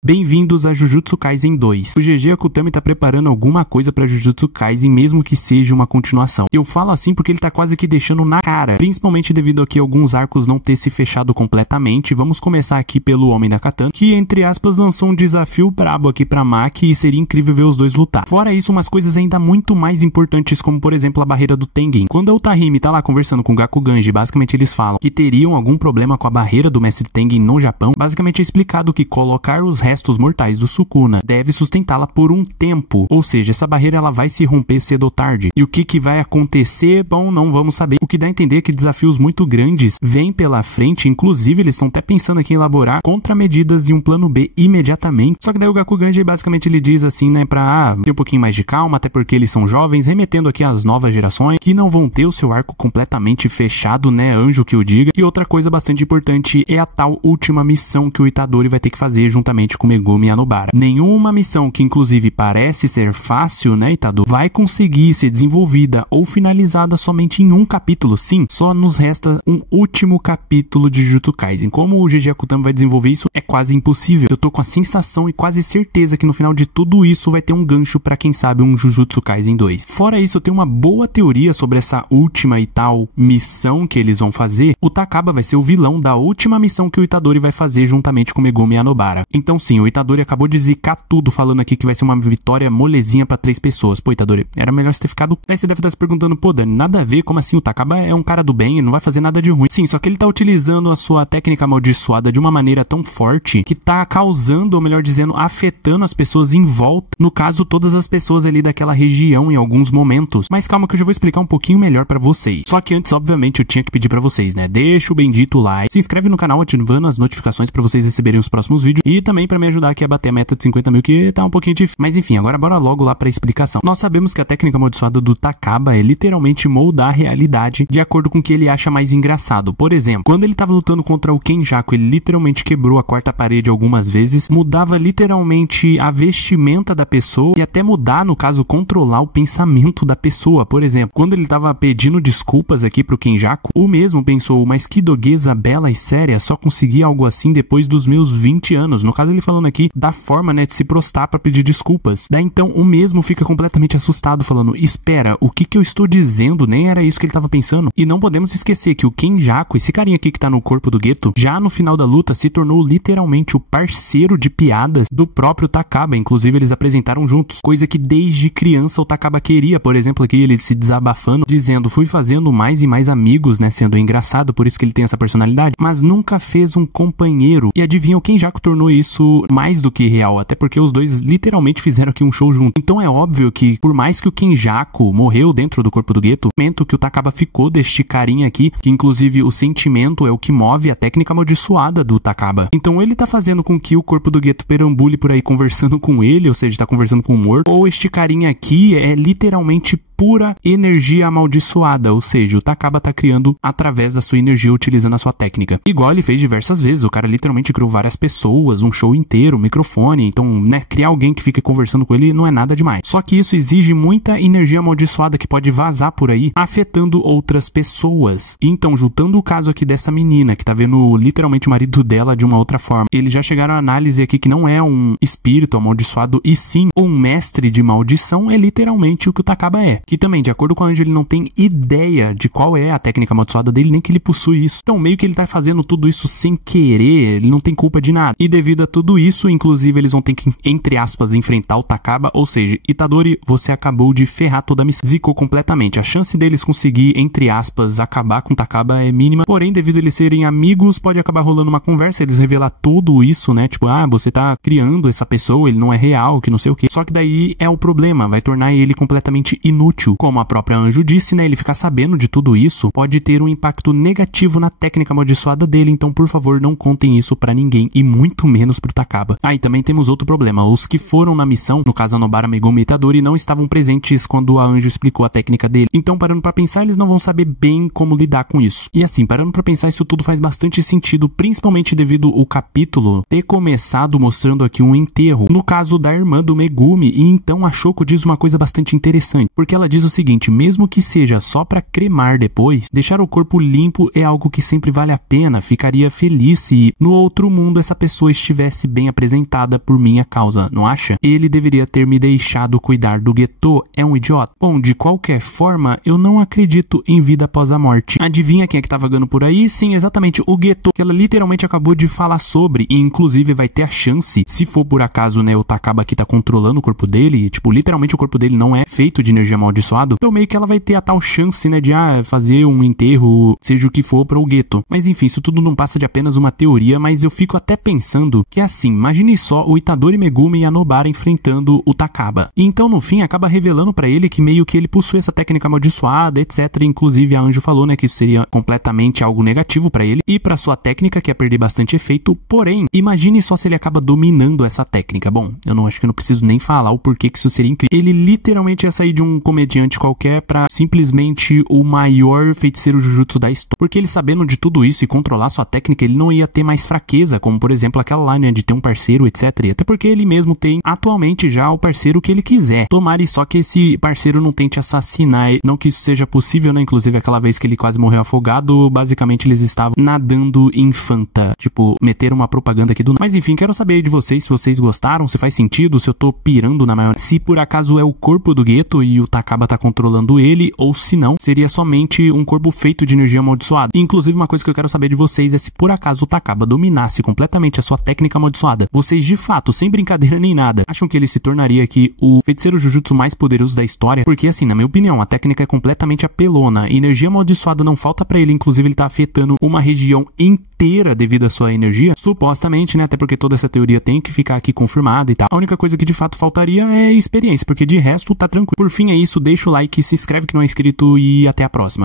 Bem-vindos a Jujutsu Kaisen 2. O GG Akutami tá preparando alguma coisa pra Jujutsu Kaisen, mesmo que seja uma continuação. Eu falo assim porque ele tá quase que deixando na cara, principalmente devido a que alguns arcos não ter se fechado completamente. Vamos começar aqui pelo Homem da Katana, que entre aspas lançou um desafio brabo aqui pra Maki e seria incrível ver os dois lutar. Fora isso, umas coisas ainda muito mais importantes, como por exemplo a barreira do Tengen. Quando o Tahimi tá lá conversando com o Gakuganji, basicamente eles falam que teriam algum problema com a barreira do Mestre Tengen no Japão. Basicamente é explicado que colocar os restos mortais do Sukuna deve sustentá-la por um tempo, ou seja, essa barreira ela vai se romper cedo ou tarde. E o que vai acontecer? Bom, não vamos saber. O que dá a entender é que desafios muito grandes vêm pela frente, inclusive eles estão até pensando aqui em elaborar contramedidas e um plano B imediatamente. Só que daí o Gakuganji basicamente ele diz assim, né, pra ter um pouquinho mais de calma, até porque eles são jovens, remetendo aqui às novas gerações, que não vão ter o seu arco completamente fechado, né, anjo que o diga. E outra coisa bastante importante é a tal última missão que o Itadori vai ter que fazer juntamente com o Megumi Yanobara. Nenhuma missão que inclusive parece ser fácil, né, Itadori, vai conseguir ser desenvolvida ou finalizada somente em um capítulo. Sim, só nos resta um último capítulo de Jujutsu Kaisen. Como o GG Akutami vai desenvolver isso, é quase impossível. Eu tô com a sensação e quase certeza que no final de tudo isso vai ter um gancho pra quem sabe um Jujutsu Kaisen 2. Fora isso, eu tenho uma boa teoria sobre essa última e tal missão que eles vão fazer. O Takaba vai ser o vilão da última missão que o Itadori vai fazer juntamente com o Megumi Yanobara. Então sim, o Itadori acabou de zicar tudo falando aqui que vai ser uma vitória molezinha pra 3 pessoas. Pô, Itadori, era melhor você ter ficado... Aí você deve estar se perguntando, pô, Dani, nada a ver, como assim? O Takaba é um cara do bem, ele não vai fazer nada de ruim. Sim, só que ele tá utilizando a sua técnica amaldiçoada de uma maneira tão forte que tá causando, ou melhor dizendo, afetando as pessoas em volta. No caso, todas as pessoas ali daquela região em alguns momentos. Mas calma que eu já vou explicar um pouquinho melhor pra vocês. Só que antes, obviamente, eu tinha que pedir pra vocês, né? Deixa o bendito like, se inscreve no canal ativando as notificações pra vocês receberem os próximos vídeos e também pra me ajudar aqui a bater a meta de 50 mil, que tá um pouquinho difícil. Mas enfim, agora bora logo lá pra explicação. Nós sabemos que a técnica amaldiçoada do Takaba é literalmente moldar a realidade de acordo com o que ele acha mais engraçado. Por exemplo, quando ele tava lutando contra o Kenjaku, ele literalmente quebrou a quarta parede algumas vezes, mudava literalmente a vestimenta da pessoa e até mudar, no caso, controlar o pensamento da pessoa. Por exemplo, quando ele tava pedindo desculpas aqui pro Kenjaku, o mesmo pensou, mas que doguesa bela e séria, só consegui algo assim depois dos meus 20 anos. No caso, ele falando aqui da forma, né, de se prostrar pra pedir desculpas. Daí então o mesmo fica completamente assustado, falando, espera, o que eu estou dizendo? Nem era isso que ele tava pensando. E não podemos esquecer que o Kenjaku, esse carinha aqui que tá no corpo do Geto, já no final da luta se tornou literalmente o parceiro de piadas do próprio Takaba. Inclusive eles apresentaram juntos, coisa que desde criança o Takaba queria. Por exemplo, aqui ele se desabafando, dizendo, fui fazendo mais e mais amigos, né, sendo engraçado, por isso que ele tem essa personalidade, mas nunca fez um companheiro. E adivinha, o Kenjaku tornou isso mais do que real, até porque os dois literalmente fizeram aqui um show junto. Então é óbvio que, por mais que o Kenjaku morreu dentro do corpo do Geto, o momento que o Takaba ficou deste carinha aqui, que inclusive o sentimento é o que move a técnica amaldiçoada do Takaba. Então ele tá fazendo com que o corpo do Geto perambule por aí conversando com ele, ou seja, tá conversando com o morto, ou este carinha aqui é literalmente pura energia amaldiçoada, ou seja, o Takaba tá criando através da sua energia utilizando a sua técnica. Igual ele fez diversas vezes, o cara literalmente criou várias pessoas, um show inteiro, um microfone, então, né, criar alguém que fica conversando com ele não é nada demais. Só que isso exige muita energia amaldiçoada que pode vazar por aí, afetando outras pessoas. Então, juntando o caso aqui dessa menina, que tá vendo literalmente o marido dela de uma outra forma, eles já chegaram à análise aqui que não é um espírito amaldiçoado, e sim um mestre de maldição, é literalmente o que o Takaba é. Que também, de acordo com a Anjo, ele não tem ideia de qual é a técnica amaldiçoada dele, nem que ele possui isso. Então, meio que ele tá fazendo tudo isso sem querer, ele não tem culpa de nada. E devido a tudo isso, inclusive, eles vão ter que, entre aspas, enfrentar o Takaba, ou seja, Itadori, você acabou de ferrar toda a missão. Zicou completamente. A chance deles conseguir, entre aspas, acabar com o Takaba é mínima, porém, devido a eles serem amigos, pode acabar rolando uma conversa, eles revelar tudo isso, né? Tipo, ah, você tá criando essa pessoa, ele não é real, que não sei o que. Só que daí é o problema, vai tornar ele completamente inútil. Como a própria Anjo disse, né, ele ficar sabendo de tudo isso pode ter um impacto negativo na técnica amaldiçoada dele, então por favor não contem isso pra ninguém e muito menos pro Takaba. Ah, e também temos outro problema, os que foram na missão, no caso Yanobara, Megumi e Itadori, não estavam presentes quando a Anjo explicou a técnica dele, então parando pra pensar, eles não vão saber bem como lidar com isso. E assim, parando pra pensar, isso tudo faz bastante sentido, principalmente devido o capítulo ter começado mostrando aqui um enterro, no caso da irmã do Megumi, e então a Shoko diz uma coisa bastante interessante, porque ela ela diz o seguinte: mesmo que seja só pra cremar depois, deixar o corpo limpo é algo que sempre vale a pena. Ficaria feliz se no outro mundo essa pessoa estivesse bem apresentada por minha causa, não acha? Ele deveria ter me deixado cuidar do Geto. É um idiota? Bom, de qualquer forma, eu não acredito em vida após a morte. Adivinha quem é que tá vagando por aí? Sim, exatamente, o Geto, que ela literalmente acabou de falar sobre, e inclusive vai ter a chance, se for por acaso, né, o Takaba aqui tá controlando o corpo dele, e, tipo, literalmente o corpo dele não é feito de energia amaldiçoada, então meio que ela vai ter a tal chance, né, de fazer um enterro, seja o que for, para o Geto. Mas enfim, isso tudo não passa de apenas uma teoria, mas eu fico até pensando que assim, imagine só o Itadori Megumi e a Nobara enfrentando o Takaba. E então no fim acaba revelando pra ele que meio que ele possui essa técnica amaldiçoada, etc. Inclusive a Anjo falou, né, que isso seria completamente algo negativo pra ele e pra sua técnica, que ia perder bastante efeito. Porém, imagine só se ele acaba dominando essa técnica. Bom, eu não acho que eu não preciso nem falar o porquê que isso seria incrível. Ele literalmente ia sair de um comediante qualquer pra simplesmente o maior feiticeiro Jujutsu da história. Porque ele sabendo de tudo isso e controlar sua técnica, ele não ia ter mais fraqueza, como por exemplo aquela lá, né, de ter um parceiro, etc. E até porque ele mesmo tem atualmente já o parceiro que ele quiser. Tomara só que esse parceiro não tente assassinar ele. Não que isso seja possível, né? Inclusive aquela vez que ele quase morreu afogado, basicamente eles estavam nadando em Fanta. Tipo, meteram uma propaganda aqui do nada. Mas enfim, quero saber de vocês se vocês gostaram, se faz sentido, se eu tô pirando na maior. Se por acaso é o corpo do Geto e o Takaba tá controlando ele, ou se não, seria somente um corpo feito de energia amaldiçoada. Inclusive, uma coisa que eu quero saber de vocês é se por acaso o Takaba dominasse completamente a sua técnica amaldiçoada. Vocês de fato, sem brincadeira nem nada, acham que ele se tornaria aqui o feiticeiro Jujutsu mais poderoso da história? Porque assim, na minha opinião, a técnica é completamente apelona. Energia amaldiçoada não falta pra ele, inclusive ele tá afetando uma região inteira devido à sua energia, supostamente, né? Até porque toda essa teoria tem que ficar aqui confirmada e tal. A única coisa que de fato faltaria é experiência, porque de resto tá tranquilo. Por fim é isso, deixa o like, se inscreve que não é inscrito e até a próxima.